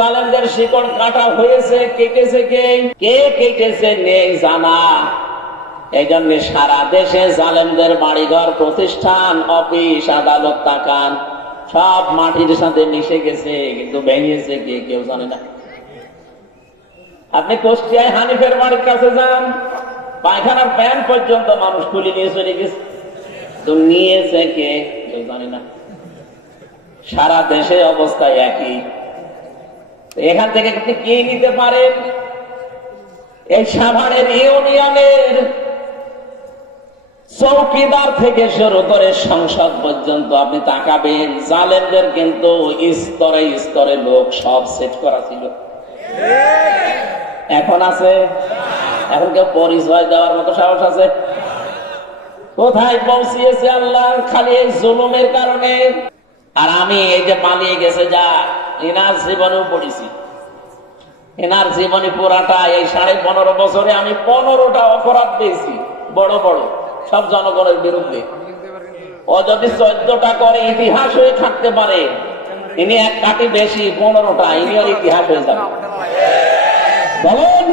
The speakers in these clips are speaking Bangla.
জালেমদের শিকড় কাটা হয়েছে, কেটেছে কে কেটেছে নেই জানা। এই জন্য সারা দেশে জালেমদের বাড়িঘর, প্রতিষ্ঠান, অফিস, আদালত তাকান, সব মাটির সাথে মিশে গেছে, কিন্তু ভেঙেছে কে কেউ জানে না। আপনি কুষ্টিয়ায় হানিফের বাড়ির কাছে যান, পায়খানার প্যান পর্যন্ত মানুষ খুলে নিয়ে চলে গেছে, তো নিয়েছে কে কেউ জানে না। সারা দেশে অবস্থা একই। এখান থেকে আপনি কি নিতে পারেন? এই সাভারের ইউনিয়নের চৌকিদার থেকে শুরু করে সংসদ পর্যন্ত আপনি তাকাবেন, জালেমদের কিন্তু স্তরে স্তরে লোক সব সেট করা ছিল। এখন আছে? এখন কেউ পরিচয় দেওয়ার মতো সাহস আছে? কোথায় পৌঁছিয়েছে আল্লাহ খালি এই জুলুমের কারণে। আর আমি এই যে পালিয়ে গেছে যা, এনার জীবনেও পড়েছি। এনার জীবনী পুরাটা এই 15.5 বছরে আমি 15টা অপরাধ পেয়েছি, বড় বড়, সব জনগণের বিরুদ্ধে। ও যদি 14টা করে ইতিহাস হয়ে থাকতে পারে, ইনি এক কাটি বেশি, 15টা, ইনি আর ইতিহাস হয়ে যাবে। বলেন,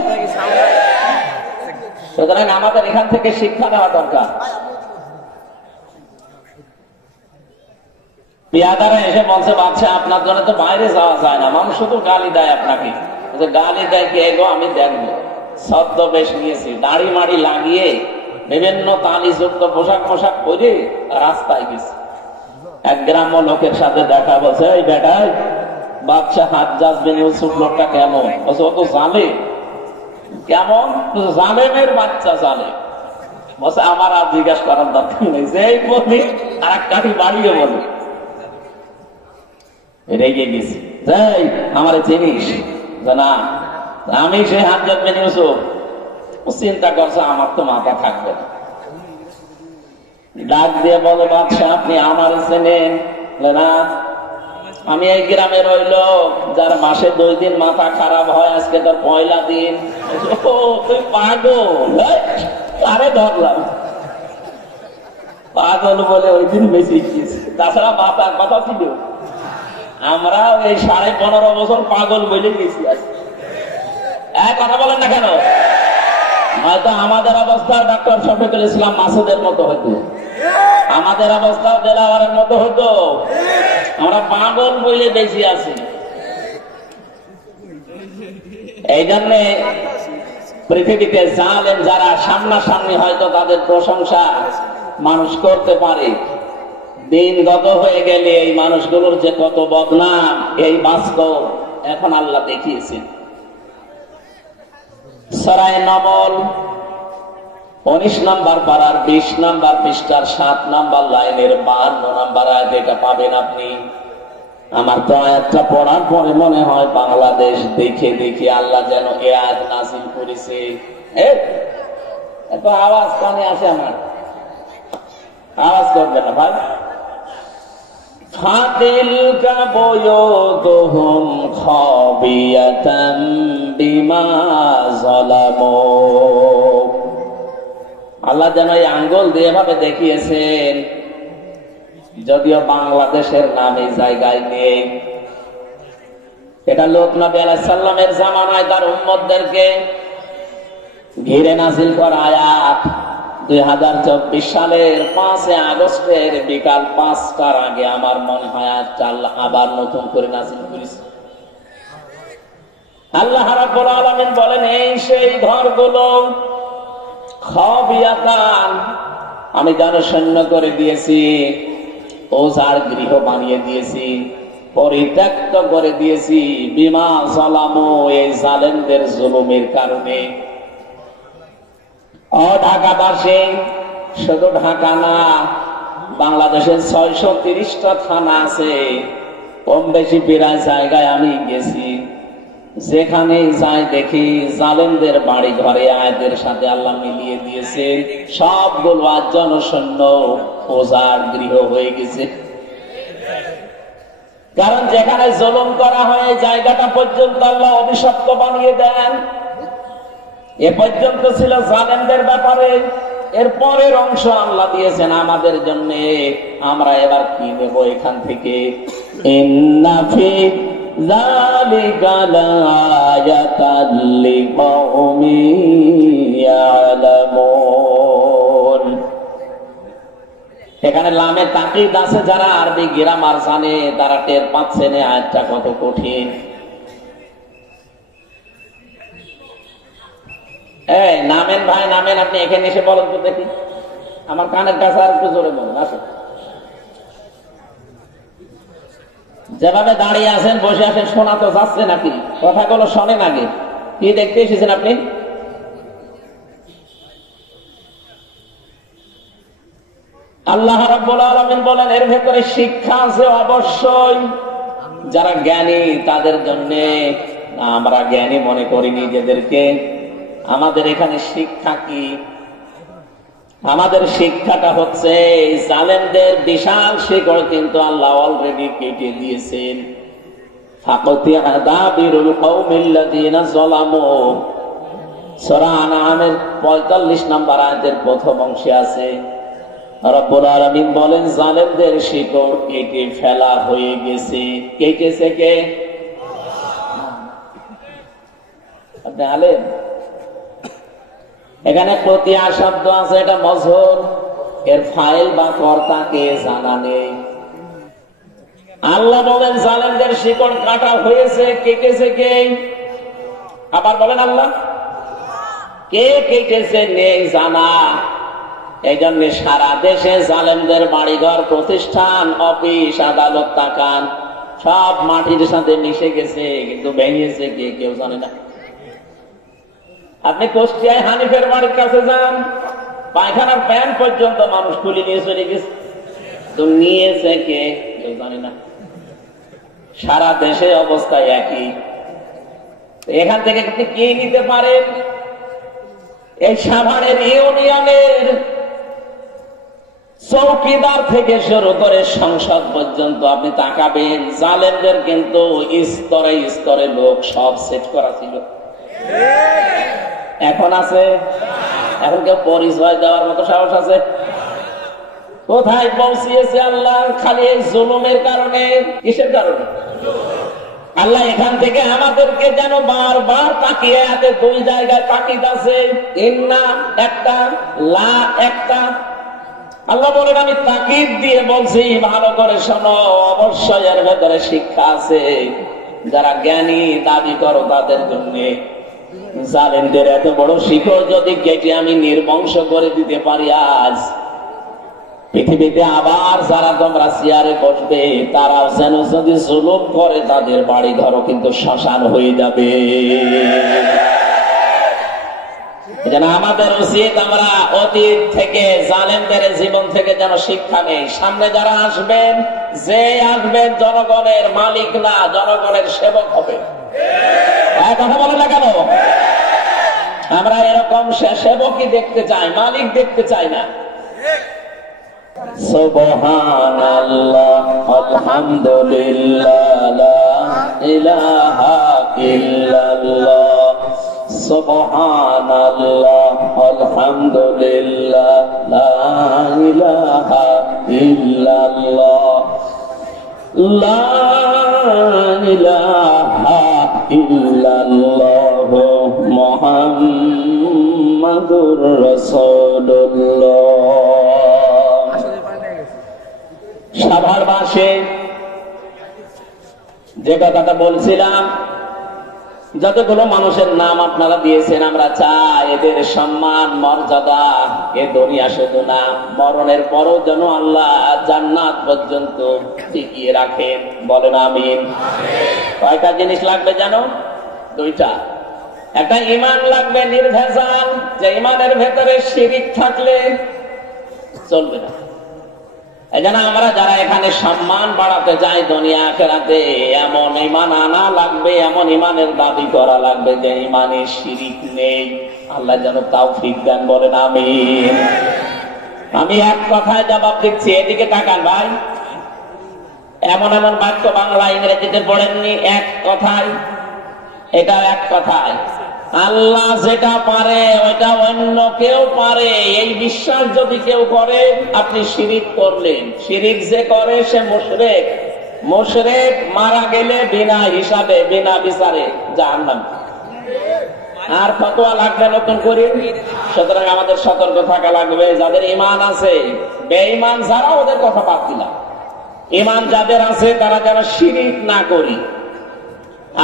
সুতরাং আমাদের এখান থেকে শিক্ষা নেওয়া দরকার। পেয়াদারা এসে বলছে, বাচ্চা আপনার জন্য তো বাইরে যাওয়া যায় না, মানুষ শুধু গালি দেয় আপনাকে। গালি দেয় কে গো? আমি দেখবো। ছদ্মবেশ নিয়েছি, দাড়ি মাড়ি লাগিয়ে বিভিন্ন তালিযুক্ত পোশাক পরে রাস্তায় গেছি। এক গ্রাম্য লোকের সাথে দেখা, বলছে, এই বেটাই বাচ্চা হাজ্জাজ বিন ইউসুফ লোকটা কেমন? বলছে, ও তো জালেম। কেমন? জালেমের বাচ্চা, জালেম। বলছে, আমার আর জিজ্ঞাসা করার দরকার নেই, যেই বলি আর এক কাঠি বাড়িয়ে বলি। রেগে গেছি, যাই আমারে চিনিস না? আমি সে হাজ্জাজ বিন ইউসুফ। চিন্তা করছে আমার তো মাথা থাকবে না। ডাক দিয়ে বলে, বাদশা আপনি আমার চেনেন না? আমি এই গ্রামের ওই লোক যার মাসে 2 দিন মাথা খারাপ হয়, আজকে তার পয়লা দিন। ও তুই পাগল? আরে ধরলাম পাগল বলে ওই দিন বেশি গিয়েছে, তাছাড়া মাথার কথা ছিল। আমরা এই 15.5 বছর পাগল বলে গেছি। এক কথা বলেন না কেন? হয়তো আমাদের অবস্থা ডক্টর শফিকুল ইসলাম মাসুদের মতো হতো, আমাদের অবস্থা দেলাওয়ারের মতো হতো। আমরা পাগল বলে বেশি আছি। এই জন্য পৃথিবীতে জালেম যারা সামনাসামনি হয়তো তাদের প্রশংসা মানুষ করতে পারে, দিন গত হয়ে গেলে এই মানুষগুলোর যে কত বদনাম, এই বাস্তব এখন আল্লাহ দেখিয়েছেন। সূরা নমল 19 নম্বর পারার 20 নম্বর পৃষ্ঠার 7 নম্বর লাইনের 52 নম্বর আয়াত এটা পাবেন আপনি। আমার তো আয়াতটা পড়ার পরে মনে হয় বাংলাদেশ দেখে দেখে আল্লাহ যেন এই আয়াত নাযিল করেছে। এত আওয়াজ কানে আসে, আমার আওয়াজ করবে না ভাই। ফাতিলকা বুয়ুতুহুম খাবিয়াতাম বিমা যালামু। আল্লাহ যেন এই আঙ্গুল দিয়ে ভাবে দেখিয়েছেন, যদিও বাংলাদেশের নাম এই জায়গায় নেই। এটা লোক নবী আলাইহিস সালামের জামানায় তার উম্মতদেরকে ঘিরে নাযিল করা আয়াত। 2024 সালের 5 আগস্টের বিকাল 5টার আগে আমার মনে হয় আল্লাহ আবার নতুন করে নাযিল করেছে। আল্লাহ রাব্বুল আলামিন বলেন, এই সেই ঘরগুলো খাবিয়াতান, আমি জনশূন্য করে দিয়েছি, ওঝার গৃহ বানিয়ে দিয়েছি, পরিত্যক্ত করে দিয়েছি, বিমা যালামু, এই জালেমদের জুলুমের কারণে। ও ঢাকাবাসী, শুধু ঢাকা না, বাংলাদেশের 630টা থানা আছে, কম বেশি প্রায় জায়গায় আমি গেছি। যেখানে যাই দেখি জালেমদের বাড়ি ঘরে আয়াতের সাথে আল্লাহ মিলিয়ে দিয়েছে, সবগুলো আজ জনশূন্য, ওঝার গৃহ হয়ে গেছে। কারণ যেখানে জুলুম করা হয় জায়গাটা পর্যন্ত আল্লাহ অভিশপ্ত বানিয়ে দেন। এ পর্যন্ত ছিল জালেমদের ব্যাপারে, এর পরের অংশ আল্লাহ দিয়েছেন আমাদের জন্য। আমরা এবার কি নেব এখান থেকে? ইন্না ফি যালিকা লায়াতাল লিকাওমিন ইয়ালামুন। এখানে লামে তাকিদ আছে, যারা আরবি গ্রামার জানে তারা টের পাচ্ছেন আয়াতটা কত কঠিন। এই নামেন ভাই, নামেন, আপনি এখানে এসে বলেন তো দেখি, আমার কানের কাছে আর একটু জোরে বলুন। আসুন, যেভাবে দাঁড়িয়ে আছেন বসে আছেন শোনা তো যাচ্ছে নাকি? কথাগুলো শোনেন আগে। কি দেখতে এসেছেন আপনি? আল্লাহ রাব্বুল আলামিন বলেন এর ভেতরে শিক্ষা আছে অবশ্যই, যারা জ্ঞানী তাদের জন্য। আমরা জ্ঞানী মনে করি নিজেদেরকে। আমাদের এখানে শিক্ষা কি? আমাদের শিক্ষাটা হচ্ছে জালেমদের বিশাল শিকড় কিন্তু আল্লাহ অলরেডি কেটে দিয়েছেন। ফাকাতিয়া দাবিরুল কওমিল্লাযিনা যালামু, সূরা আনআমের 45 নম্বর আয়াতের প্রথম অংশে আছে রব্বুল আলামিন বলেন জালেমদের শিকড় কেটে ফেলা হয়ে গেছে। কেটেছে কে? আপনি আলেম। এখানে কতিয়া শব্দ আছে, এটা মজহুর, এর ফাইল বা কর্তা কে জানা নেই। আল্লাহ বলেন জালেমদের শিকড় কাটা হয়েছে, কেটেছে কে? আবার বলেন আল্লাহ। কে কেটেছে নেই জানা। এই জন্য সারা দেশে জালেমদের বাড়িঘর, প্রতিষ্ঠান, অফিস, আদালত তাকান, সব মাটির সাথে মিশে গেছে, কিন্তু ভেঙেছে কে কেউ জানে না। আপনি কুষ্টিয়ায় হানিফের বাড়ির কাছে যান, পায়খানার প্যান্ট পর্যন্ত মানুষ তুলে নিয়ে চলে গেছে, তো নিয়েছে কে কেউ জানে না। সারা দেশে অবস্থা একই। এখান থেকে আপনি কি নিতে পারেন? এই সাভারের ইউনিয়নের চৌকিদার থেকে শুরু করে সংসদ পর্যন্ত আপনি তাকাবেন, জালেমদের কিন্তু স্তরে স্তরে লোক সব সেট করা ছিল। এখন আছে? এখন কেউ পরিচয় দেওয়ার মতো সাহস আছে? কোথায় পৌঁছিয়েছে আল্লাহ? খালি এই জুলুমের কারণে। কিসের কারণে? আল্লাহ এখান থেকে আমাদেরকে যেন বারবার তাকিয়ে আছে, দুই জায়গায় তাকিদ আছে, ইন্না একটা, লা একটা। আল্লাহ বলেন আমি তাকিদ দিয়ে বলছি, ভালো করে শোনো, অবশ্যই এর ভেতরে শিক্ষা আছে। যারা জ্ঞানী দাবি করো তাদের জন্য। জালেমদের এত বড় শিকড় যদি কেটে আমি নির্বংশ করে দিতে পারি, আজ পৃথিবীতে আবার যারা তোমরা চেয়ারে বসবে তারাও যেন যদি জুলুম করে তাদের বাড়ি ঘরও কিন্তু শ্মশান হয়ে যাবে। যেন আমাদের উচিত আমরা অতীত থেকে জালেমদের জীবন থেকে যেন শিক্ষা নেই। সামনে যারা আসবেন, যে আসবেন জনগণের মালিক না, জনগণের সেবক হবে। কথা বলে না কেন? আমরা এরকম সেবকই দেখতে চাই, মালিক দেখতে চাই না। সুবহানাল্লাহ, আলহামদুলিল্লাহ, লা ইলাহা ইল্লাল্লাহ। সুবহানাল্লাহ, আলহামদুলিল্লাহ, লা ইলাহা ইল্লাল্লাহ, লা ইলাহা ইল্লাল্লাহ, মুহাম্মাদুর রাসূলুল্লাহ। সাভার বাসে যে কথাটা বলছিলাম, যতগুলো মানুষের নাম আপনারা দিয়েছেন, আমরা চাই এদের সম্মান মর্যাদা এ দুনিয়া শুধু না, মরণের পরও যেন আল্লাহ জান্নাত পর্যন্ত টিকিয়ে রাখেন। বলেন আমিন। কয়টা জিনিস লাগবে জানো? দুইটা। একটা ঈমান লাগবে নির্ভেজাল, যে ঈমানের ভেতরে শিরিক থাকলে চলবে না। এই জন্য আমরা যারা এখানে সম্মান বাড়াতে চাই দুনিয়া আখিরাতে, এমন ঈমান আনা লাগবে, এমন ঈমানের দাবি করা লাগবে যে ঈমানে শিরিক নেই। আল্লাহ যেন তৌফিক দেন। বলেন আমিন। আমি এক কথায় জবাব দিচ্ছি, এদিকে তাকান ভাই। এমন এমন বাক্য বাংলা ইংরেজিতে পড়েননি, এক কথায়, এটা এক কথায়। আল্লাহ যেটা পারে ওইটা অন্য কেউ পারে, এই বিশ্বাস যদি কেউ করে, আপনি শিরিক করলেন। শিরিক যে করে সে মুশরিক। মুশরিক মারা গেলে বিনা হিসাবে বিনা বিচারে জাহান্নাম। আর ফতোয়া লাগবে নতুন করে। সুতরাং আমাদের সতর্ক থাকা লাগবে। যাদের ঈমান আছে, বেঈমান যারা ওদের কথা বাদ দিলাম, ঈমান যাদের আছে তারা যেন শিরক না করি।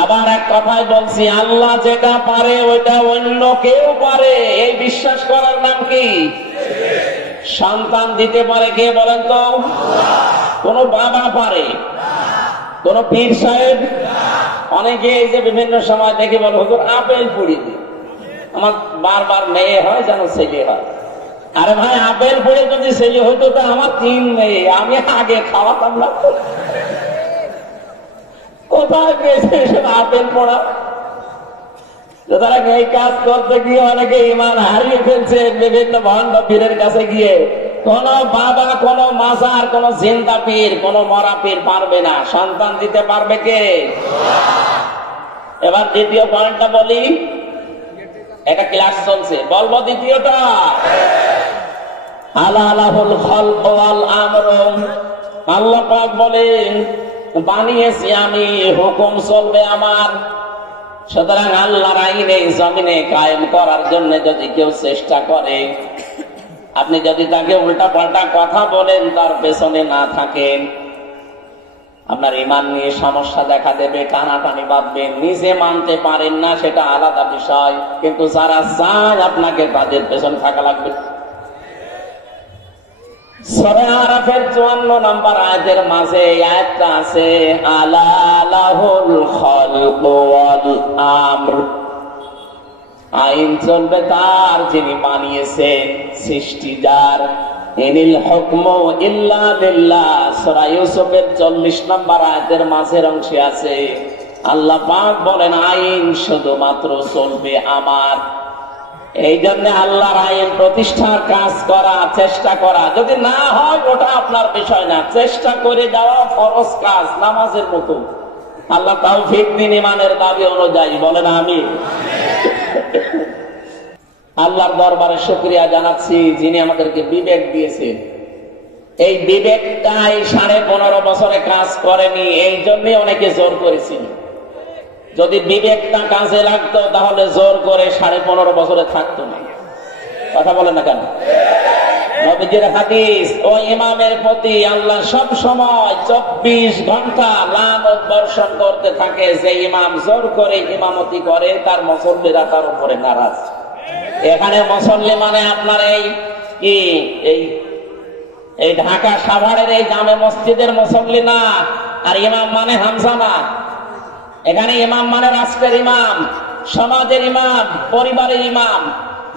আবার এক কথায় বলছি, আল্লাহ যেটা পারে ওইটা অন্য কেউ পারে, এই বিশ্বাস করার নাম কি? সন্তান দিতে পারে কে বলেন তো? কোন বাবা পারে? কোন পীর সাহেব? অনেকে এই যে বিভিন্ন সময় দেখে বলে হুজুর আপেল পুড়িয়ে দিই, আমার বারবার মেয়ে হয় যেন ছেলে হয়। আরে ভাই, আপেল পড়ে যদি ছেলে হইতো তো আমার 3 মেয়ে, আমি আগে খাওয়াতাম না। কোথায় পেয়েছে এসব আপেল পড়া? সুতরাং এই কাজ করতে গিয়ে অনেকে ঈমান হারিয়ে ফেলছে বিভিন্ন ভণ্ড পীরের কাছে গিয়ে। কোন বাবা, কোন মাজার, কোন জিন্দা পীর, কোন মরা পীর পারবে না। সন্তান দিতে পারবে কে? এবার দ্বিতীয় পয়েন্টটা বলি, এটা ক্লাস চলছে, বলবো দ্বিতীয়টা। আলাহুল খালক ওয়াল আমর, আল্লাহ পাক বলেন বানিয়েছি আমি, হুকুম চলবে আমার। সুতরাং আল্লাহর আইন এই জমিনে কায়েম করার জন্য যদি কেউ চেষ্টা করে, আপনি যদি তাকে উল্টা পাল্টা কথা বলেন, তার পেছনে না থাকেন, আপনার ঈমান নিয়ে সমস্যা দেখা দেবে, টানাটানি বাঁধবেন। নিজে মানতে পারেন না সেটা আলাদা বিষয়, কিন্তু যারা চায় আপনাকে তাদের পেছনে থাকা লাগবে। সূরা আরাফের 54 নম্বর আয়াতের মাঝে এই আয়াতটা আছে, আলা লাহুল খালক ওয়াল আমর, আইন চলবে তার যিনি বানিয়েছেন, সৃষ্টি যার। ইনিল হুকমু ইল্লা লিল্লাহ, সূরা ইউসুফের 40 নম্বর আয়াতের মাঝের অংশে আছে, আল্লাহ পাক বলেন আইন শুধুমাত্র চলবে আমার। এই জন্য আল্লাহর আইন প্রতিষ্ঠার কাজ করা, চেষ্টা করা, যদি না হয় ওটা আপনার বিষয় না, চেষ্টা করে যাওয়া ফরজ কাজ, নামাজের মতো। আল্লাহ তাওফিক দিন ঈমানের দাবি অনুযায়ী, বলেন আমিন। আল্লাহর দরবারে শুকরিয়া জানাচ্ছি যিনি আমাদেরকে বিবেক দিয়েছেন। এই বিবেকটা এই 15.5 বছরে কাজ করেনি, এই জন্য অনেকে জোর করেছিল। যদি বিবেকটা কাজে লাগতো তাহলে জোর করে 15.5 বছরে থাকতো না। কথা বলেন না কেন? নবীজির হাদিস, ওই ইমামের প্রতি আল্লাহ সব সময় 24 ঘন্টা লানত বর্ষণ করতে থাকে। যে ইমাম জোর করে ইমামতি করে তার মুসল্লিরা তার উপরে নারাজ। এখানে মুসল্লি মানে আপনার এই ঢাকা সাভারের এই জামে মসজিদের মুসল্লি না, আর ইমাম মানে হামজা না। এখানে ইমাম মানে রাষ্ট্রের ইমাম, সমাজের ইমাম, পরিবারের ইমাম।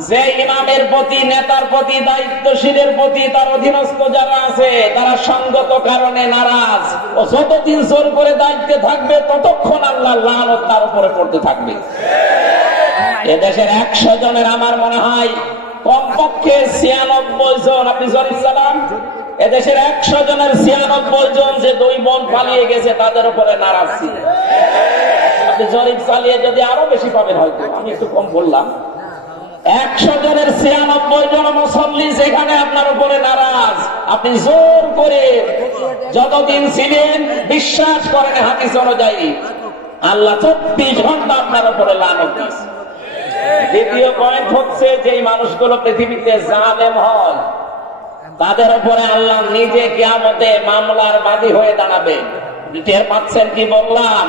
যে ইমামের প্রতি, নেতার প্রতি, দায়িত্বশীলের প্রতি তার অধীনস্থ যারা আছে তারা সঙ্গত কারণে নারাজ, ও যতদিন জোর করে দায়িত্বে থাকবে ততক্ষণ আল্লাহর লানত তার উপরে পড়তে থাকবে। এদেশের 100 জনের আমার মনে হয় কমপক্ষে 96 জন, আপনি জরিপ চালান, এদেশের 100 জনের 96 জন যে 2 বোন পালিয়ে গেছে তাদের উপরে নারাজ ছিল। আপনি জরিপ চালিয়ে যদি আরো বেশি পাবেন, হয়তো আমি একটু কম বললাম। 100 জনের 96 জন মুসল্লি সেখানে আপনার উপরে নারাজ। আপনি জোর করে যতদিন ছিলেন, বিশ্বাস করেন হাদিস অনুযায়ী আল্লাহ 24 ঘন্টা আপনার উপরে লানত দিয়েছে। দ্বিতীয় পয়েন্ট হচ্ছে, যে মানুষগুলো পৃথিবীতে জালেম হয় তাদের উপরে আল্লাহ নিজে কিয়ামতে মামলার বাদী হয়ে দাঁড়াবে। টের পাচ্ছেন কি বললাম?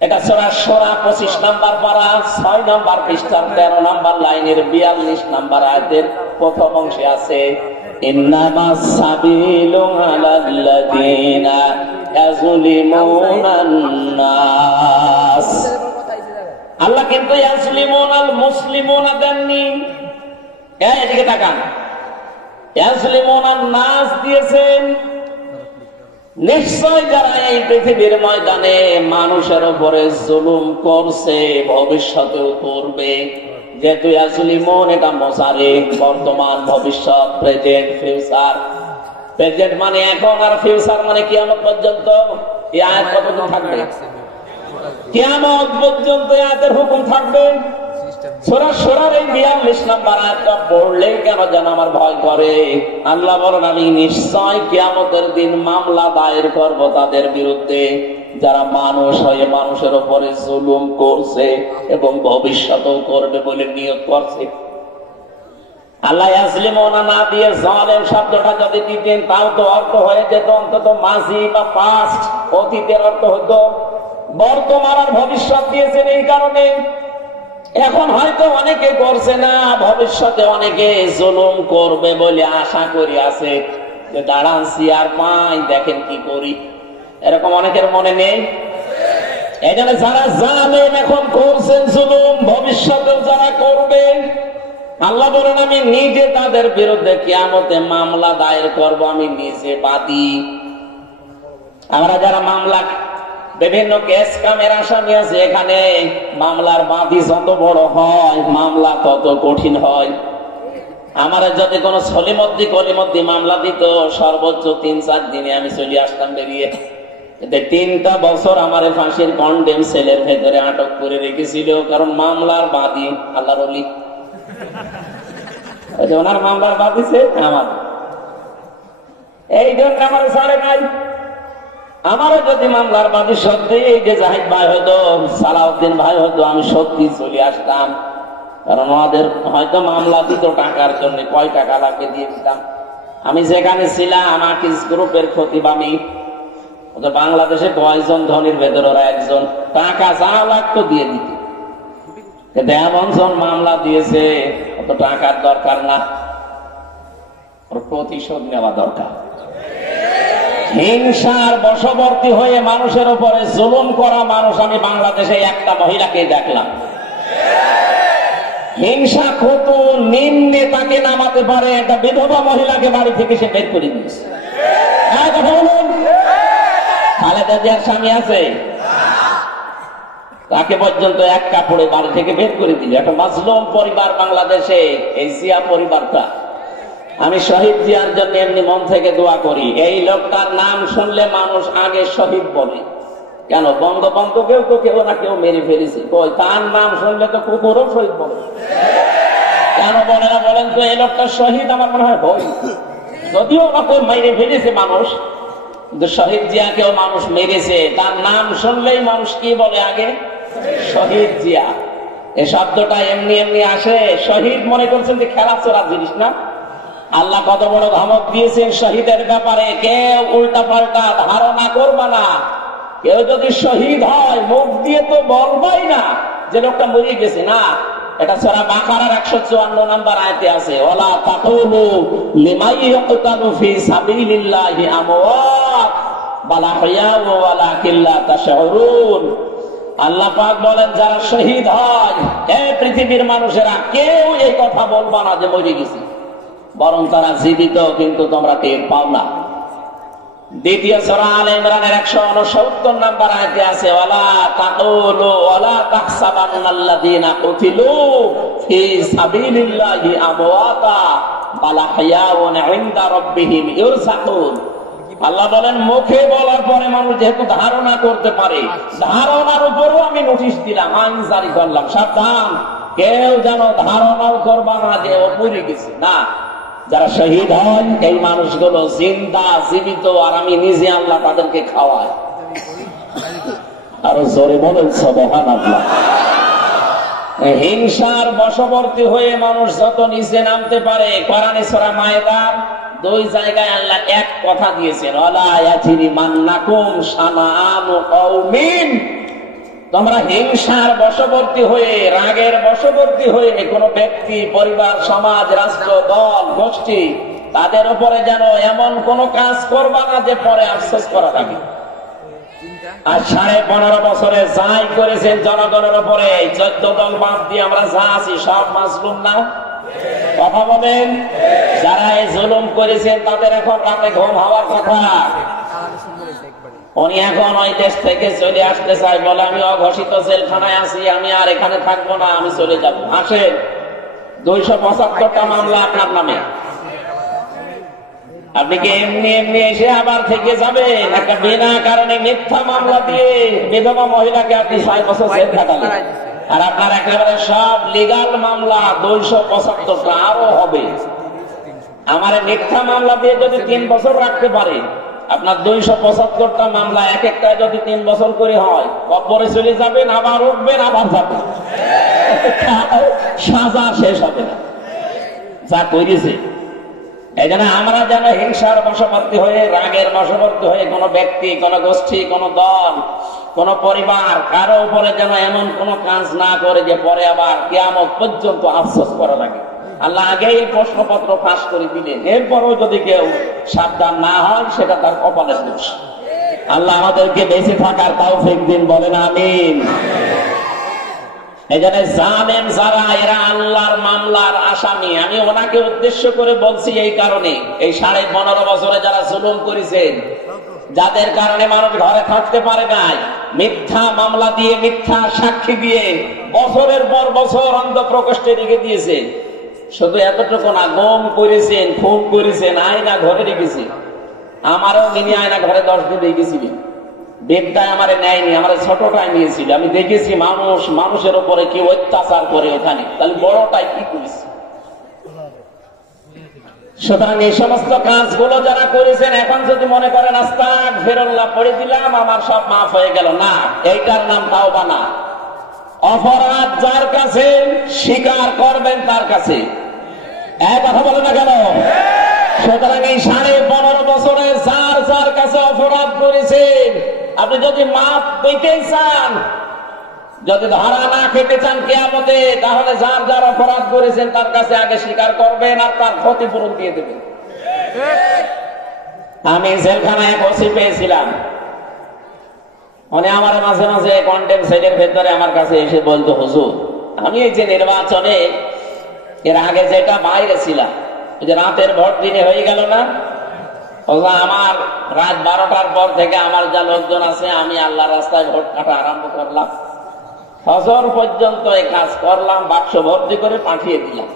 এটা সূরা শুরা 25 নম্বর পারা 6 নম্বর পৃষ্ঠার 13 নম্বর লাইনের 42 নম্বর আয়াতের প্রথম অংশে আছে, ইন্নামাস সাবিলু আলাল্লাযিনা ইয়াজলিমুনান নাস। আল্লাহ কিন্তু ইয়াজলিমুনাল মুসলিমুনা দেননি। এদিকে তাকান, ইয়াজলিমুনান নাস দিয়েছেন। নিশ্চয় যারা এই পৃথিবীর ময়দানে মানুষের উপরে জুলুম করছে, ভবিষ্যতেও করবে। যেহেতু ইয়াজলিমুন এটা মুজারি, বর্তমান, ভবিষ্যৎ, প্রেজেন্ট, ফিউচার। প্রেজেন্ট মানে এখন, আর ফিউচার মানে কিয়ামত পর্যন্ত। এই আয়াত কতদিন থাকবে? কিয়ামত পর্যন্ত আয়াতের হুকুম থাকবে। সূরা সূরার এই 42 নম্বর আয়াতটা পড়লেই কেন যেন আমার ভয় করে। আল্লাহ বলেন, আমি নিশ্চয় কিয়ামতের দিন মামলা দায়ের করব তাদের বিরুদ্ধে যারা মানুষ হয়ে মানুষের উপরে জুলুম করছে এবং ভবিষ্যতেও করবে বলে নিয়ত করছে। আল্লাহ ইয়াজলিমুনা না দিয়ে জালেম শব্দটা যদি দিতেন তাও তো অর্থ হয়ে যেত অন্তত মাঝি বা পাস্ট, অতীতের অর্থ হতো। বর্তমান আর ভবিষ্যৎ দিয়েছেন এই কারণে এখন হয়তো অনেকে করছে না, ভবিষ্যতে অনেকে জুলুম করবে বলে আশা করি আছে যে দাঁড়ান চেয়ার পাই দেখেন কি করি, এরকম অনেকের মনে নেই। এই জন্য যারা জালেম এখন করছেন জুলুম, ভবিষ্যতেও যারা করবেন, আল্লাহ বলেন আমি নিজে তাদের বিরুদ্ধে কিয়ামতে মামলা দায়ের করব, আমি নিজে বাদী। আমরা যারা মামলা বিভিন্ন কেস কামের আসামি আছে, এখানে মামলার বাদী যত বড় হয় মামলা তত কঠিন হয়। আমার যদি কোন সলিমদ্দি কলিমদ্দি মামলা দিত সর্বোচ্চ 3-4 দিনে আমি চলে আসতাম বেরিয়ে। 3টা বছর আমার ফাঁসির কন্ডেম সেলের ভেতরে আটক করে রেখেছিল, কারণ মামলার বাদী আল্লাহর ওলি। ওনার মামলার বাদী সে আমার, এই জন্য আমার ছাড়ে নাই। আমারও যদি মামলার বাদী সত্যি এই যে জাহিদ ভাই হতো, সালাউদ্দিন ভাই হতো, আমি সত্যি চলে আসতাম, কারণ ওদের হয়তো মামলা দিত টাকার জন্য, কয় টাকা লাগবে দিয়ে দিতাম। আমি যেখানে ছিলাম আমাকে গ্রুপের খতিব আমি, ওদের বাংলাদেশে কয়জন ধনীর ভেতর ওরা একজন, টাকা যা লাগতো দিয়ে দিত। এমন জন মামলা দিয়েছে অত টাকার দরকার না, ওর প্রতিশোধ নেওয়া দরকার। হিংসার বশবর্তী হয়ে মানুষের উপরে জুলুম করা মানুষ আমি বাংলাদেশে একটা মহিলাকে দেখলাম। হিংসা কত নিম্নে তাকে নামাতে পারে, একটা বিধবা মহিলাকে বাড়ি থেকে সে বের করে দিয়েছে। কথা বলুন, খালেদা জিয়ার স্বামী আছে, তাকে পর্যন্ত এক কাপড়ে বাড়ি থেকে বের করে দিল। একটা মাজলুম পরিবার বাংলাদেশে, এই জিয়া পরিবারটা। আমি শহীদ জিয়ার জন্য এমনি মন থেকে দোয়া করি। এই লোকটার নাম শুনলে মানুষ আগে শহীদ বলে, কেন বঙ্গবন্ধুকেও তো কেউ না কেউ মেরে ফেলেছে, কই তার নাম শুনলে তো কুকুরও শহীদ বলে, কেন বলে না বলেন তো? এই লোকটা শহীদ আমার মনে হয় হই, যদিও ওকে মেরে ফেলেছে মানুষ, কিন্তু শহীদ জিয়াকেও মানুষ মেরেছে, তার নাম শুনলেই মানুষ কি বলে আগে? শহীদ জিয়া। এই শব্দটা এমনি এমনি আসে, শহীদ মনে করছেন যে খেলা চোরা জিনিস না। আল্লাহ কত বড় ধমক দিয়েছেন শহীদের ব্যাপারে, কেউ উল্টা পাল্টা ধারণা করবা না। কেউ যদি শহীদ হয় মুখ দিয়ে তো বলবাই না যে লোকটা মরে গেছে, না। এটা সূরা বাকারার 154 নম্বর আয়াতে আছে, ওয়ালা তাকুলু লিমান ইয়াকতালু ফি সাবিলিল্লাহি আমওয়াত বাল আহইয়াউ ওয়ালাকিন লা তাশউরুন। আল্লাহ পাক বলেন যারা শহীদ হয়, এই পৃথিবীর মানুষেরা কেউ এই কথা বলবা না যে মরে গেছে, বরং তারা জীবিত, কিন্তু তোমরা টের পাও না। দ্বিতীয় সূরা আলে ইমরানের 169 নম্বর আয়াতে আছে, ওয়ালা তাকুলু ওয়ালা তাহসাবান্নাল্লাযীনা কুতিলু ফি সাবিলিল্লাহি আমওয়াতা বাল আহইয়াউন ইনদা রাব্বিহিম ইরযাকুন। আল্লাহ বলেন মুখে বলার পরে মানুষ যেহেতু ধারণা করতে পারে, ধারণার উপরও আমি নোটিশ দিলাম, আইন জারি করলাম, সাবধান, কেউ যেন ধারণাও করবা না যে ও মরে গেছে, না। যারা শহীদ হয় এই মানুষগুলো জিন্দা, জীবিত, আর আমি নিজে আল্লাহ তাদেরকে খাওয়াই। আরো জোরে বলেন সুবহানাল্লাহ। হিংসার বশবর্তী হয়ে মানুষ যত নিচে নামতে পারে, কোরআনে সূরা মায়েদার 2 জায়গায় আল্লাহ এক কথা দিয়েছেন, ওয়ালা ইয়াজরিমান্নাকুম শানাআনু কওমিন। তোমরা হিংসার বশবর্তী হয়ে, রাগের বশবর্তী হয়ে কোন ব্যক্তি, পরিবার, সমাজ, রাষ্ট্র, দল, গোষ্ঠী, তাদের উপরে যেন এমন কোন কাজ করবা না যে পরে আফসোস করা লাগে। আর 15.5 বছরে যাই করেছেন জনগণের উপরে, 14 দল বাদ দিয়ে আমরা যা আছি সব মাজলুম না? কথা বলেন। যারা এই জুলুম করেছেন তাদের এখন রাতে ঘুম হওয়ার কথা। উনি এখন ওই দেশ থেকে চলে আসতে চাই, বলে আমি অঘোষিত জেলখানায় আছি, আমি আর এখানে থাকবো না, আমি চলে যাব। আসেন, 275টা মামলা আপনার নামে, আপনি কি এমনি এমনি এসে আবার থেকে যাবেন? একটা বিনা কারণে মিথ্যা মামলা দিয়ে বিধবা মহিলাকে আপনি 6 বছর জেল খাটালেন, আর আপনার একেবারে সব লিগাল মামলা 275টা, আরো হবে। আমার মিথ্যা মামলা দিয়ে যদি 3 বছর রাখতে পারে, আপনার 275টা মামলা এক একটা যদি 3 বছর করে হয়, কবরে চলে যাবেন, আবার উঠবেন, আবার যাবেন, সাজা শেষ হবে না যা করেছে। এই জন্য আমরা যেন হিংসার বশবর্তী হয়ে, রাগের বশবর্তী হয়ে কোন ব্যক্তি, কোন গোষ্ঠী, কোন দল, কোন পরিবার কারো উপরে যেন এমন কোন কাজ না করে যে পরে আবার কিয়ামত পর্যন্ত আফসোস করা লাগে। আল্লাহ আগেই প্রশ্নপত্র ফাঁস করে দিলেন, এরপরও যদি কেউ সাবধান না হয় সেটা তার কপালের দোষ। আল্লাহ আমাদেরকে বেঁচে থাকার তৌফিক দিন, বলেন আমিন। এই জন্য জালেম যারা, এরা আল্লাহর মামলার আসামি। আমি ওনাকে উদ্দেশ্য করে বলছি এই কারণে, এই 15.5 বছরে যারা জুলুম করেছেন, যাদের কারণে মানুষ ঘরে থাকতে পারে নাই, মিথ্যা মামলা দিয়ে, মিথ্যা সাক্ষী দিয়ে বছরের পর বছর অন্ধ প্রকোষ্ঠে রেখে দিয়েছে। শুধু এতটুকু না, গম করেছেন, খুন করেছেন, আয়না ঘরে রেখেছে। আমারও মিনি আয়না ঘরে 10 দিন রেখেছিলেন। বেদটাই আমার নেয়নি, আমার ছোটটাই নিয়েছিল। আমি দেখেছি মানুষের উপরে কি অত্যাচার করে ওখানে, তাহলে বড়টাই কি করেছে। সুতরাং এই সমস্ত কাজগুলো যারা করেছেন, এখন যদি মনে করেন আস্তাগফিরুল্লাহ পড়ে দিলাম, আমার সব মাফ হয়ে গেল, না, এইটার নাম তাওবা না। অপরাধ যার কাছে, স্বীকার করবেন তার কাছে। এক কথা বলে না কেন? সুতরাং এই 15.5 বছরে যার কাছে অপরাধ করেছেন, আপনি যদি মাফ পেতে চান, যদি ধরা না খেতে চান কিয়ামতে, তাহলে যার অপরাধ করেছেন তার কাছে আগে স্বীকার করবেন আর তার ক্ষতিপূরণ দিয়ে দেবেন। আমি জেলখানায় বসে পেয়েছিলাম, মানে আমার মাঝে মাঝে কন্টেম সাইটের ভেতরে আমার কাছে এসে বলতো, হুজুর আমি এই যে নির্বাচনে এর আগে যেটা বাইরে ছিলাম, যে রাতের ভোট দিনে হয়ে গেল না, আমার রাত 12টার পর থেকে আমার যা লোকজন আছে, আমি আল্লাহ রাস্তায় ভোট কাটা আরম্ভ করলাম। ফজর পর্যন্ত এই কাজ করলাম, বাক্স ভর্তি করে পাঠিয়ে দিলাম।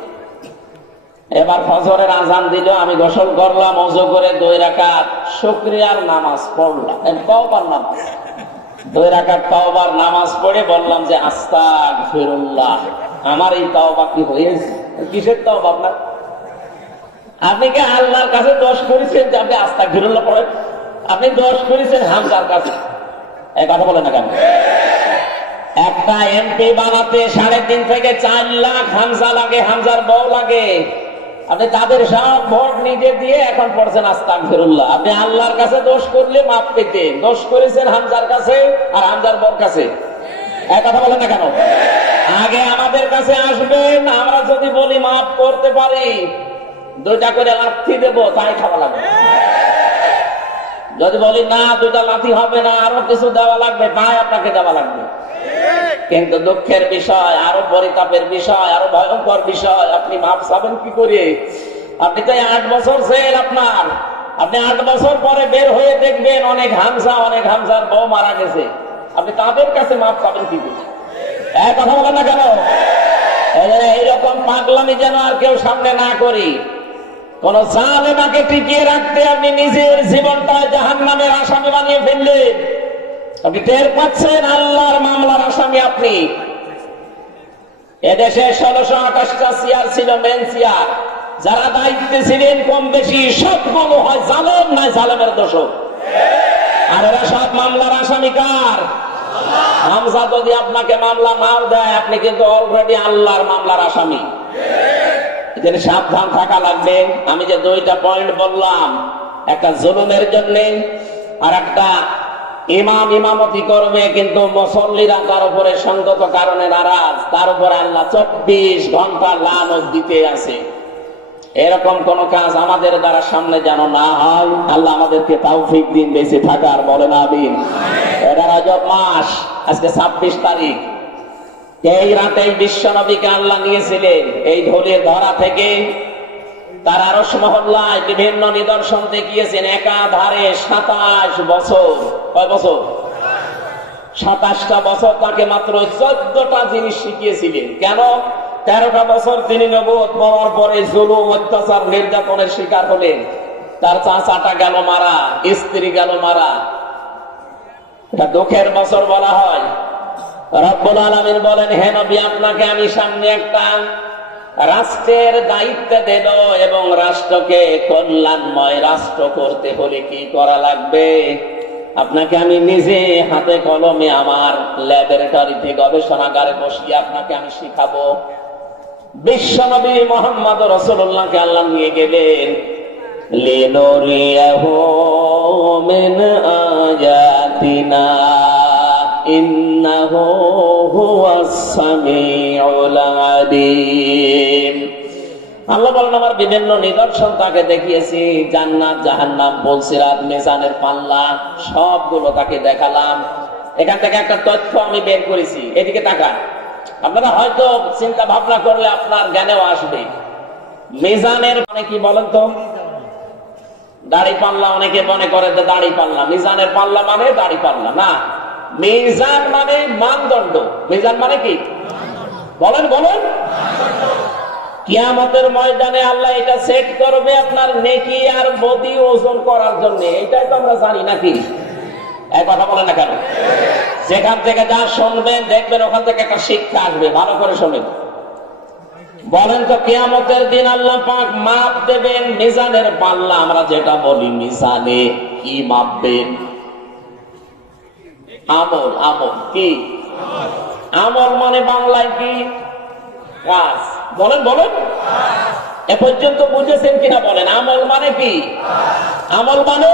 এবার ফজরের আজান দিল, আমি গোসল করলাম, ওযু করে 2 রাকাত শুকরিয়ার নামাজ পড়লাম, তওবার নামাজ। 2 রাকাত তওবার নামাজ পড়ে বললাম যে আস্তাগফিরুল্লাহ। আমার এই তওবা কি হয়েছে? কিসের তওবা আপনার? আপনি কি আল্লাহর কাছে দোষ করেছেন যে আপনি আস্তাগফিরুল্লাহ পড়েন? আপনি দোষ করেছেন হামজার কাছে। এই কথা বলেন না কেন? একটা এমপি বানাতে 3.5 থেকে 4 লাখ হামজা লাগে, হামজার বউ লাগে। আপনি তাদের সব ভোট নিজে দিয়ে এখন পড়ছেন আস্তাগফিরুল্লাহ। আপনি আল্লাহর কাছে দোষ করলে মাপ পেতেন, দোষ করেছেন হামজার কাছে আর হামজার বউর কাছে। এই কথা বলেন না কেন? আগে আমাদের কাছে আসবেন, আমরা যদি বলি মাফ করতে পারি, 2টা করে লাথি দেবো, তাই খাওয়া লাগবে। যদি বলি না 2টা লাথি হবে না, আরো কিছু দেওয়া লাগবে, তাই আপনাকে দেওয়া লাগবে। কিন্তু দুঃখের বিষয়, আরো পরিতাপের বিষয়, আরো ভয়ঙ্কর বিষয়, আপনি মাপ চাবেন কি করে? আপনি তো 8 বছর জেল আপনার, আপনি 8 বছর পরে বের হয়ে দেখবেন অনেক হামজার বউ মারা গেছে, আপনি তাদের কাছে মাপ চাবেন কি করে? এক কথা বলেন না কেন? এইরকম পাগলামি যেন আর কেউ সামনে না করি। কোন জালেমাকে টিকিয়ে রাখতে আপনি নিজের জীবনটা জাহান্নামের আসামি বানিয়ে ফেললেন। আপনি টের পাচ্ছেন আল্লাহর মামলার আসামি আপনি। এদেশে 1628টা চেয়ার ছিল, মেন চেয়ার। যারা দায়িত্বে ছিলেন কম বেশি সবগুলো হয় জালেম, নয় জালেমের দোষক। আর এরা সব মামলার আসামি কার? হামজা যদি আপনাকে মামলা নাও দেয়, আপনি কিন্তু অলরেডি আল্লাহর মামলার আসামি। এখানে সাবধান থাকা লাগবে। আমি যে 2টা পয়েন্ট বললাম, একটা জুলুমের জন্য, আর একটা ইমামতি করবে কিন্তু মুসল্লিরা তার উপরে সঙ্গত কারণে নারাজ, তার উপরে আল্লাহ 24 ঘন্টা লানত দিতে আছে। এরকম কোন কাজ আমাদের দ্বারা সামনে যেন না হয়। আল্লাহ আমাদেরকে তৌফিক দিন বেঁচে থাকার, বলেন আমিন। এটা রজব মাস, আজকে 26 তারিখ। এই রাতেই বিশ্ব নবীকে আল্লাহ নিয়েছিলেন এই ধুলির ধরা থেকে। তার আরশ মহল্লায় বিভিন্ন নিদর্শন দেখিয়েছেন। একাধারে 27 বছর। কয় বছর? 27টা বছর তাকে মাত্র 14টা জিনিস শিখিয়েছিলেন। কেন? 13টা বছর তিনি নবুয়ত পাওয়ার পরে জুলুম, অত্যাচার, নির্যাতনের শিকার হলেন। তার চাচাটা গেল মারা, স্ত্রী গেল মারা। এটা দুঃখের বছর বলা হয়। রব্বুল আলামিন বলেন, হে নবী, আপনাকে আমি সামনে একটা রাষ্ট্রের দায়িত্ব দেব এবং রাষ্ট্রকে কল্যাণময় রাষ্ট্র করতে হলে কি করা লাগবে আপনাকে আমি নিজে হাতে কলমে আমার ল্যাবরেটরিতে গবেষণাগারে বসিয়ে আপনাকে আমি শিখাবো। বিশ্বনবী মুহাম্মদ রাসূলুল্লাহকে আল্লাহ নিয়ে গেলেন লিনুরিয়াহু মিন আয়াতিনা ইন্নাহু হুয়াস সামিউল আলিম। আল্লাহ বলেন, আমার বিভিন্ন নিদর্শন তাকে দেখিয়েছি, জান্নাত জাহান্নাম পুলসিরাত মিজানের পাল্লা সবগুলো তাকে দেখালাম। এখান থেকে একটা তথ্য আমি বের করেছি, এদিকে তাকান। আপনারা হয়তো চিন্তা ভাবনা করলে আপনার জ্ঞানেও আসবে। মিজানের মানে কি বলেন তো? দাড়ি পাল্লা। অনেকে মনে করে যে দাড়ি পাল্লা, মিজানের পাল্লা মানে দাড়ি পাল্লা না। মিজান মানে মানদণ্ড। মিজান মানে কি বলেন বলেন? কিয়ামতের ময়দানে আল্লাহ এটা সেট করবে আপনার নেকি আর বদি ওজন করার জন্য। এটাই তো আমরা জানি নাকি? এক কথা বলেন না কেন? যেখান থেকে যা শুনবেন দেখবেন ওখান থেকে একটা শিক্ষা আসবে, ভালো করে শোনেন। বলেন তো, কিয়ামতের দিন আল্লাহ পাক মাপ দেবেন মিজানের পাল্লা, আমরা যেটা বলি মিজানে, কি মাপবেন? আমল। আমল কি? আমল মানে বাংলায় কি? কাজ। বলেন বলেন, এ পর্যন্ত বুঝেছেন কিনা বলেন? আমল মানে কি? আমল মানে,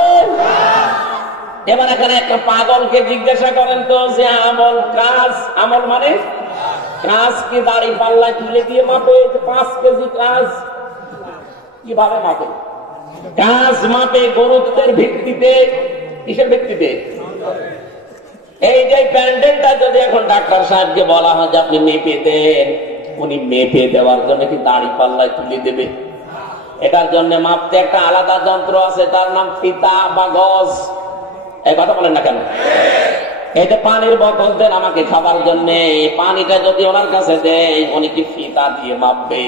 এবার এখানে একটা পাগলকে জিজ্ঞাসা করেন তো যে আমল কাজ, আমল মানে কাজ কি দাড়ি পাল্লায় তুলে দিয়ে মাপে? 5 কেজি কাজ কিভাবে মাপে? কাজ মাপে গুরুত্বের ভিত্তিতে। কিসের ভিত্তিতে? এই যে প্যান্ডেলটা যদি এখন ডাক্তার সাহেবকে বলা হয় যে আপনি মেপে দেন, উনি মেপে দেওয়ার জন্য কি দাড়ি পাল্লায় তুলে দেবে? এটার জন্য মাপতে একটা আলাদা যন্ত্র আছে, তার নাম ফিতা বা গজ। এই কথা বলেন না কেন? এই যে পানির বোতল দেন আমাকে খাবার জন্য, পানিটা যদি ওনার কাছে দেয় উনি কি ফিতা দিয়ে মাপবে?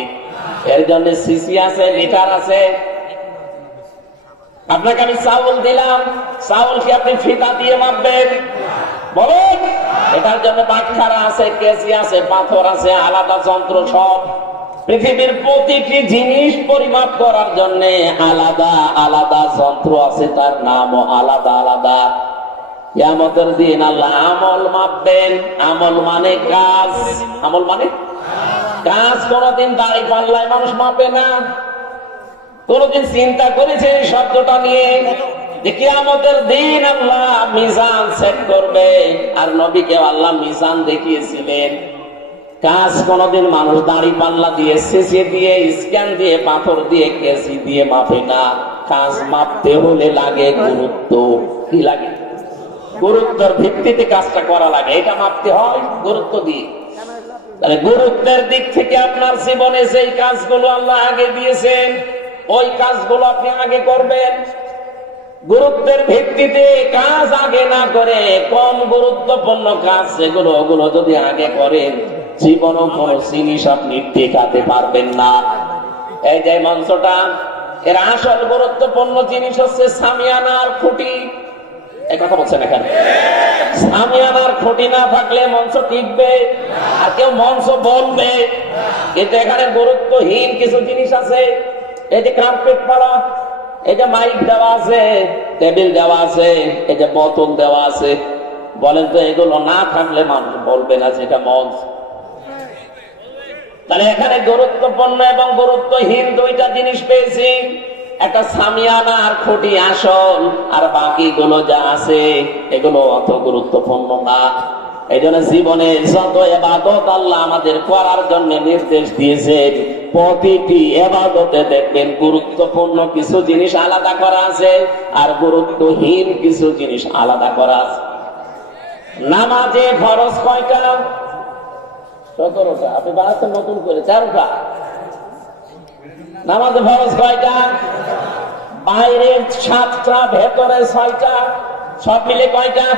এর জন্য সিসি আছে, লিটার আছে। আপনাকে আমি চাউল দিলাম, চাউল কি আপনি ফিতা দিয়ে মাপবেন? বলেন। এটার জন্য বাটখারা আছে, কেজি আছে, পাথর আছে, আলাদা যন্ত্র সব। পৃথিবীর প্রতিটি জিনিস পরিমাপ করার জন্য আলাদা আলাদা যন্ত্র আছে, তার নামও আলাদা আলাদা। কিয়ামতের দিন আল্লাহ আমল মাপবেন। আমল মানে কাজ। আমল মানে কাজ। কোনদিন দাড়ি পাল্লায় মানুষ মাপে না। কোনদিন চিন্তা করেছে এই শব্দটা নিয়ে যে কিয়ামতের দিন আল্লাহ মিজান সেট করবে? আর নবীকে আল্লাহ মিজান দেখিয়েছিলেন। কাজ কোনদিন মানুষ দাড়ি পাল্লা দিয়ে, সিসি দিয়ে, স্ক্যান দিয়ে, পাথর দিয়ে, কেসি দিয়ে মাপে না। কাজ মাপতে হলে লাগে গুরুত্ব। কি লাগে? গুরুত্বের ভিত্তিতে কাজটা করা লাগে। এটা মাপতে হয় গুরুত্ব দিয়ে। তাহলে গুরুত্বের দিক থেকে আপনার জীবনে সেই কাজগুলো আল্লাহ আগে দিয়েছেন, ওই কাজগুলো আপনি আগে করবেন। গুরুত্বের ভিত্তিতে কাজ আগে না করে কম গুরুত্বপূর্ণ কাজ যেগুলো, ওগুলো যদি আগে করেন, জীবনও কোন জিনিস আপনি টেকাতে পারবেন না। এই যে মঞ্চটা, এর আসল গুরুত্বপূর্ণ জিনিস হচ্ছে সামিয়ানার খুঁটি। এই কথা বলছেন এখানে? সামিয়ানার খুঁটি না থাকলে মঞ্চ টিকবে, আর কেউ মঞ্চ বলবে। কিন্তু এখানে গুরুত্বহীন কিছু জিনিস আছে। এই যে কার্পেট পাড়া, এই যে মাইক দেওয়া আছে, টেবিল দেওয়া আছে, এই যে বোতল দেওয়া আছে, বলেন তো এগুলো না থাকলে মানুষ বলবে না যেটা মঞ্চ। তাহলে এখানে গুরুত্বপূর্ণ এবং গুরুত্বহীন দুইটা জিনিস পেয়েছি। একটা সামিয়ানা আর খুঁটি আসল, আর বাকি গুলো যা আছে এগুলো অত গুরুত্বপূর্ণ না। এই জন্য জীবনে যত ইবাদত আল্লাহ আমাদের করার জন্য নির্দেশ দিয়েছেন, প্রতিটি ইবাদতে দেখবেন গুরুত্বপূর্ণ কিছু জিনিস আলাদা করা আছে আর গুরুত্বহীন কিছু জিনিস আলাদা করা আছে। নামাজে ফরজ কয়টা? 17টা। আপনি বানাচ্ছেন নতুন করে 4টা। নামাজে ফরজ কয়টা? বাইরের 7টা, ভেতরে 6টা, সব মিলে কয়টা?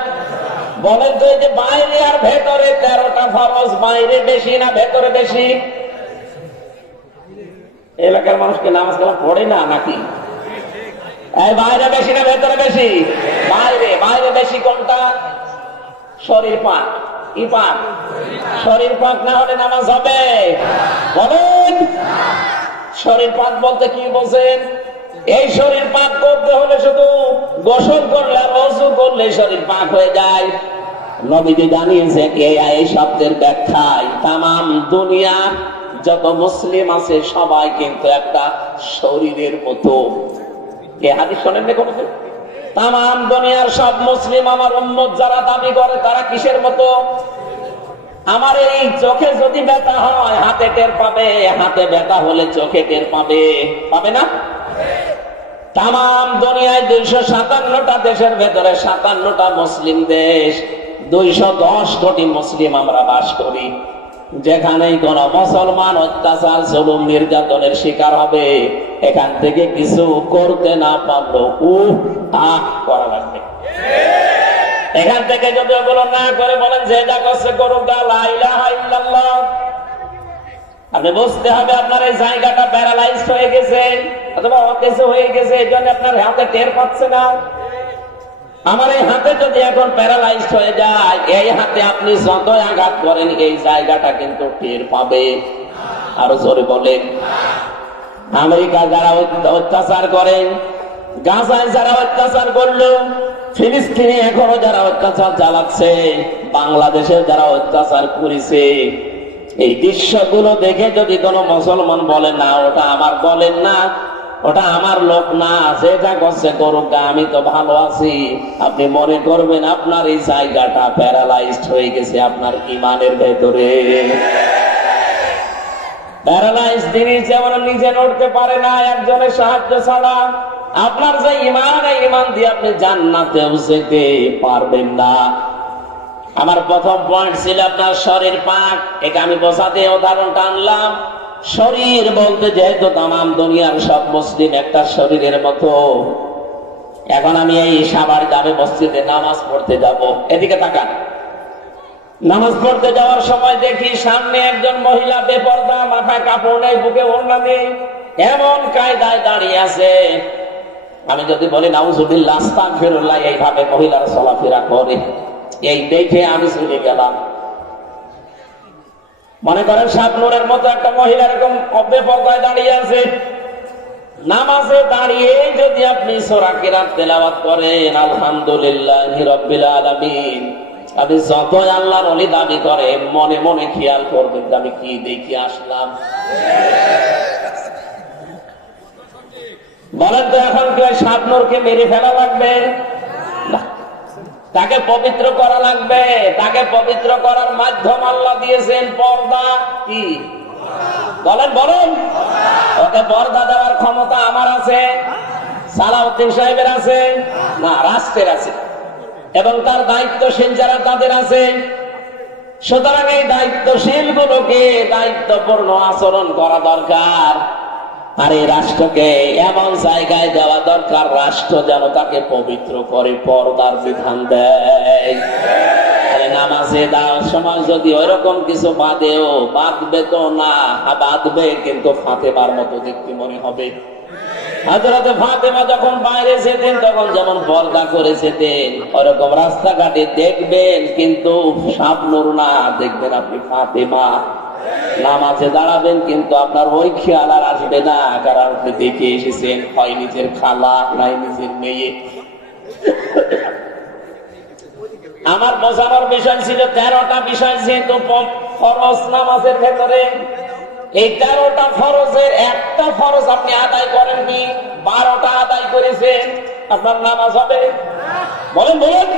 বলেন তো। এই যে বাইরে আর ভেতরে 13টা ফরজ। বাইরে বেশি না ভেতরে বেশি? এলাকার মানুষকে নামাজ কালাম পড়ে না নাকি? বাইরে বেশি না ভেতরে বেশি? বাইরে। বাইরে বেশি কোনটা? শরীর পাক। কি পাক? শরীর পাক না হলে নামাজ হবে? বলেন। শরীর পাক বলতে কি বোঝেন? এই শরীর পাক করতে হলে শুধু গোসল করলে আর ওযু করলে শরীর পাক হয়ে যায়? নবীজি জানিয়েছে এই শব্দের ব্যাখ্যায় তামাম দুনিয়া যত মুসলিম আছে সবাই কিন্তু একটা শরীরের মতো। এই হাদিস শোনেন না কোনদিন? তামাম দুনিয়ার সব মুসলিম আমার উম্মত যারা দাবি করে তারা কিসের মতো? আমার এই চোখে যদি ব্যথা হয় হাতে টের পাবে, হাতে ব্যথা হলে চোখে টের পাবে, পাবে না? তামাম দুনিয়ায় 257টা দেশের ভেতরে 57টা মুসলিম দেশ, 210 কোটি মুসলিম আমরা বাস করি। যেখানেই কোন মুসলমান অত্যাচার জুলুম নির্যাতনের শিকার হবে এখান থেকে কিছু করতে না পারলো করা লাগবে। এখান থেকে যদি ওগুলো না করে বলেন যে যা করছে করুক, লা ইলাহা ইল্লাল্লাহ, আপনি বুঝতে হবে আপনার এই জায়গাটা প্যারালাইজড হয়ে গেছে অথবা অকেজো হয়ে গেছে, এই জন্য আপনার হাতে টের পাচ্ছে না। আমার এই হাতে যদি এখন প্যারালাইজড হয়ে যায়, এই হাতে আপনি যতই আঘাত করেন এই জায়গাটা কিন্তু টের পাবে। আরো জোরে বলেন। আমেরিকা যারা অত্যাচার করেন, গাজায় যারা অত্যাচার করলো, ফিলিস্তিনে এখনো যারা অত্যাচার চালাচ্ছে, বাংলাদেশে যারা অত্যাচার করেছে, এই দৃশ্যগুলো দেখে যদি কোনো মুসলমান বলে না ওটা আমার, বলেন না ওটা আমার লোক না, যেটা করছে করুক, আমি তো ভালো আছি, আপনি মনে করবেন আপনার এই জায়গাটা প্যারালাইজড হয়ে গেছে আপনার ইমানের ভেতরে। প্যারালাইজ জিনিস যেমন নিজে নড়তে পারে না একজনের সাহায্য ছাড়া, আপনার যে ইমান, এই ইমান দিয়ে আপনি জান্নাতেও যেতে পারবেন না। আমার প্রথম পয়েন্ট ছিল আপনার শরীর পাক, এটা আমি বোঝাতে উদাহরণটা আনলাম। শরীর বলতে যেহেতু তামাম দুনিয়ার সব মুসলিম একটা শরীরের মতো, এখন আমি এই সাভার যাবে মসজিদে নামাজ পড়তে যাব, এদিকে তাকান। নামাজ পড়তে যাওয়ার সময় দেখি সামনে একজন মহিলা বেপরদা, মাথায় কাপড় নেই, বুকে ওড়না নেই, এমন কায়দায় দাঁড়িয়ে আছে। আমি যদি বলি নাউজুবিল্লাহ আস্তাগফিরুল্লাহ, এইভাবে মহিলারা চলাফেরা করে, এই দেখে আমি চলে গেলাম। মনে করেন শাবনূরের মতো একটা মহিলা এরকম বেপরদায় দাঁড়িয়ে আছে, নামাজে দাঁড়িয়ে যদি আপনি সূরা কিরাত তেলাওয়াত করেন আলহামদুলিল্লাহি রাব্বিল আলামিন, আপনি যতই আল্লাহর ওলি দাবি করে মনে মনে খেয়াল করবেন যে আমি কি দেখে আসলাম। বলেন তো এখন কি ওই শাবনূরকে মেরে ফেলা লাগবে? না, তাকে পবিত্র করা লাগবে। তাকে পবিত্র করার মাধ্যম আল্লাহ দিয়েছেন পর্দা। কি বলেন? বলেন। ওকে পর্দা দেওয়ার ক্ষমতা আমার আছে, সালাউদ্দিন সাহেবের আছে না, রাষ্ট্রের আছে, এবং তার দায়িত্বশীল যারা তাদের আছে। সুতরাং এই দায়িত্বশীল গুলোকে দায়িত্বপূর্ণ আচরণ করা দরকার। আর এই রাষ্ট্রকে এমন জায়গায় দেওয়া দরকার, রাষ্ট্র যেন তাকে পবিত্র করে পর্দার বিধান দেয়। নামাজে দেওয়ার সময় যদি ওইরকম কিছু বাদেও, বাঁধবে তো না, বাঁধবে কিন্তু ফাতেমার মতো দেখতে মনে হবে। হযরত ফাতেমা যখন বাইরে যেতেন তখন যেমন পর্দা করে যেতেন, ওরকম রাস্তাঘাটে দেখবেন কিন্তু শাবনূর না, দেখবেন আপনি ফাতেমা। নামাজে দাঁড়াবেন কিন্তু আপনার ওই খেয়াল আর আসবে না, কারণ আপনি দেখে এসেছেন হয় নিজের খালা নাই নিজের মেয়ে। আমার বোঝানোর বিষয় ছিল 13টা বিষয়, যেহেতু ফরজ নামাজের ভেতরে, এই 13টা ফরজের একটা ফরজ আপনি আদায় করেননি, 12টা আদায় করেছেন, আপনার নামাজ হবে? বলেন বলেন।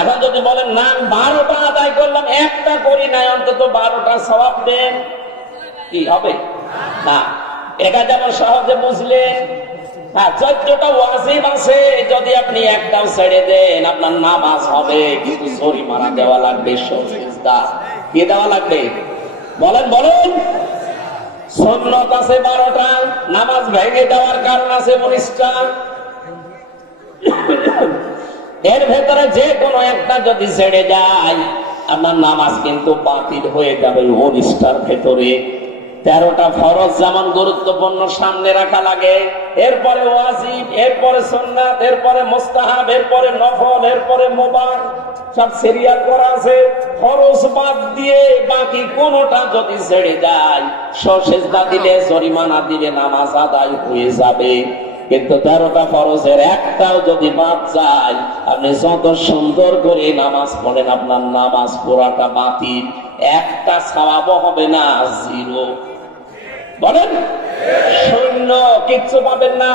এখন যদি বলেন না 12টা আদায় করলাম, একটা করি নাই, অন্তত 12টা সওয়াব দেন, কি হবে? না। এটা যেমন সহজে বুঝলেন। হ্যাঁ, 14টা ওয়াজিব আছে, যদি আপনি একটাও ছেড়ে দেন আপনার নামাজ হবে, কিন্তু জরিমানা দেওয়া লাগবে, সিজদা কি দেওয়া লাগবে? বলেন বলেন। সুন্নাত আছে 12টা, নামাজ ভেঙে দেওয়ার কারণ আছে 19টা। এর ভেতরে যে কোনো একটা যদি ছেড়ে যায় আপনার নামাজ কিন্তু বাতিল হয়ে যাবে 19টার ভেতরে। 13টা ফরজ যেমন গুরুত্বপূর্ণ সামনে রাখা লাগে, এরপরে ওয়াজিব, এরপরে সুন্নাত, এরপরে মুস্তাহাব, এরপরে নফল, এরপরে মুবাহ, সব সিরিয়াল করা আছে। ফরজ বাদ দিয়ে বাকি কোনটা যদি ছেড়ে যায়, সেজদা দিলে, জরিমানা দিলে নামাজ আদায় হয়ে যাবে। কিন্তু 13টা ফরজের একটাও যদি বাদ যায়, আপনি যত সুন্দর করে নামাজ পড়েন, আপনার নামাজ পুরাটা বাতিল, একটা সওয়াবও হবে না, জিরো। বলেন, শূন্য, কিচ্ছু পাবেন না।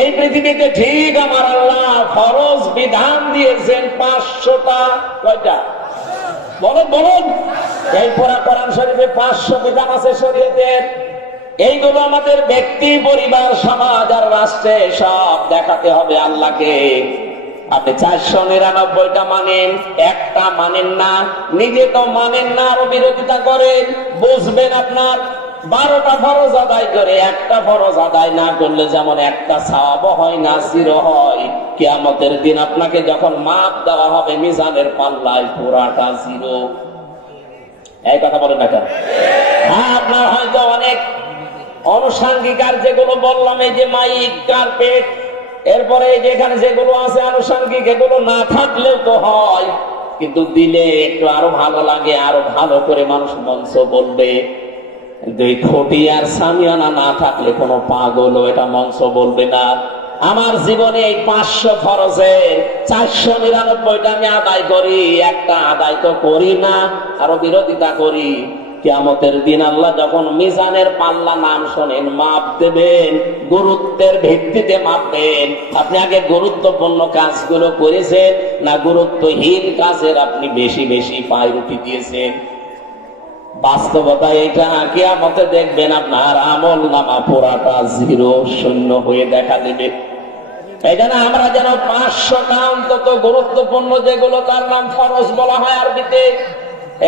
এই পৃথিবীতে ঠিক আমার আল্লাহ ফরজ বিধান দিয়েছেন 500টা। কয়টা? বলেন বলেন। এই পুরা কোরআন শরীফে 500 বিধান আছে শরীয়তের। এইগুলো আমাদের ব্যক্তি, পরিবার, সমাজ আর রাষ্ট্রে সব দেখাতে হবে আল্লাহকে। আপনি 499টা মানেন, একটা মানেন না, নিজে তো মানেন না, আরো বিরোধিতা করেন। বুঝবেন আপনার 12টা ফরজ আদায় করে একটা ফরজ আদায় না করলে যেমন একটা সওয়াব হয় না, জিরো হয়। কিয়ামতের দিন আপনাকে যখন মাপ দেওয়া হবে মিজানের পাল্লায়, পুরাটা জিরো। এই কথা বলেন না কেন? হ্যাঁ, আপনার হয়তো অনেক আনুষঙ্গিক আর যেগুলো বললাম, এই যে মাইক, কার্পেট, এরপরে যেখানে যেগুলো আছে আনুষঙ্গিক, এগুলো না থাকলেও তো হয়, কিন্তু দিলে একটু আরো ভালো লাগে, আরো ভালো করে মানুষ মঞ্চ বলবে। দুই খুঁটি আর সামিয়ানা না থাকলে কোনো পাগলও এটা মঞ্চ বলবে না। আমার জীবনে এই 500 ফরজের 499টা আমি আদায় করি, একটা আদায় তো করি না, আরো বিরোধিতা করি। কিয়ামতের দিন আল্লাহ যখন মিজানের পাল্লা নাম শোনেন, মাপ দেবেন, গুরুত্বের ভিত্তিতে মাপবেন। আপনি আগে গুরুত্বপূর্ণ কাজগুলো করেছেন না গুরুত্বহীন কাজের আপনি বেশি বেশি প্রায়োরিটি দিয়েছেন? বাস্তবতা এটা, কিয়ামতে দেখবেন আপনার আমল নামা পুরাটা জিরো, শূন্য হয়ে দেখা দেবে। এই জন্য আমরা যেন 500টা অন্তত গুরুত্বপূর্ণ যেগুলো, তার নাম ফরজ বলা হয় আরবিতে,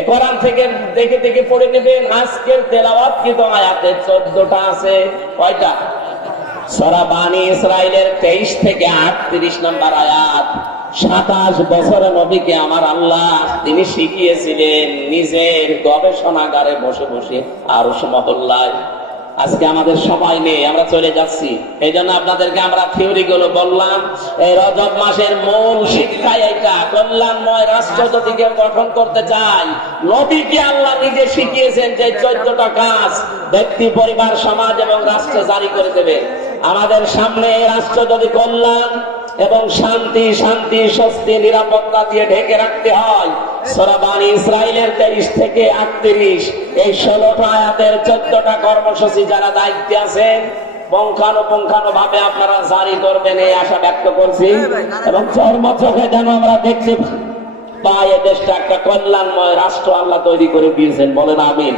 কোরআন থেকে দেখে দেখে পড়ে নেবেন। আজকের তেলাওয়াতকৃত আয়াতে 14টা আছে। কয়টা? সূরা বানী ইসরাইলের 23 থেকে 38 নম্বর আয়াত। 27 বছর নবীকে আমার আল্লাহ তিনি শিখিয়েছিলেন নিজের গবেষণাগারে বসে বসে আরশ মহল্লায়। আজকে আমাদের সময় নেই, আমরা চলে যাচ্ছি। এই জন্য আপনাদেরকে আমরা থিওরি গুলো বললাম। এই রজব মাসের মূল শিক্ষা এটা, কল্যাণময় রাষ্ট্র যদি কেউ গঠন করতে চায়, নবীকে আল্লাহ নিজে শিখিয়েছেন যে 14টা কাজ ব্যক্তি, পরিবার, সমাজ এবং রাষ্ট্রে জারি করে দেবে। আমাদের সামনে এই রাষ্ট্র যদি কল্যাণ এবং শান্তি, স্বস্তি, নিরাপত্তা দিয়ে ঢেকে রাখতে হয়, সূরা বানী ইসরাইলের 23 থেকে 38 এই 16টা আয়াতের 14টা কর্মসূচি যারা দায়িত্বে আছেন পুঙ্খানুপুঙ্খানু ভাবে আপনারা জারি করবেন, এই আশা ব্যক্ত করছি। এবং চর্মচোখে যেন আমরা দেখতে পাই, এ দেশটা একটা কল্যাণময় রাষ্ট্র আল্লাহ তৈরি করে দিয়েছেন। বলেন আমিন।